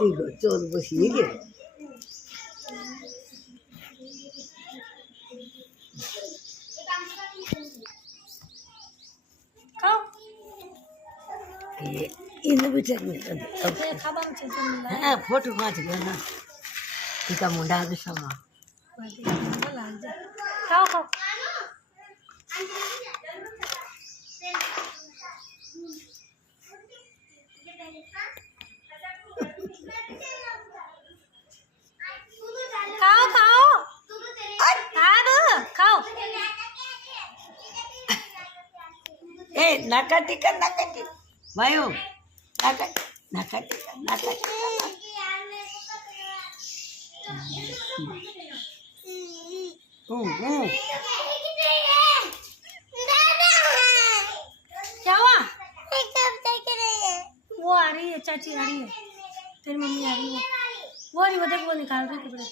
तीगो चोर बसी के खाओ ये इन बिचार में तो ये खाबा में चल मिला हां फोटो खींच गया ना इका मुंडा भी समा खाओ खाओ खाओ खाओ खाओ ए नाकाटी भाइयों नाकाटी क्या हुआ वो आ रही है चाची आ रही है तेरी मम्मी आ रही है वो नहीं वो देख वो निकाल रही कपड़े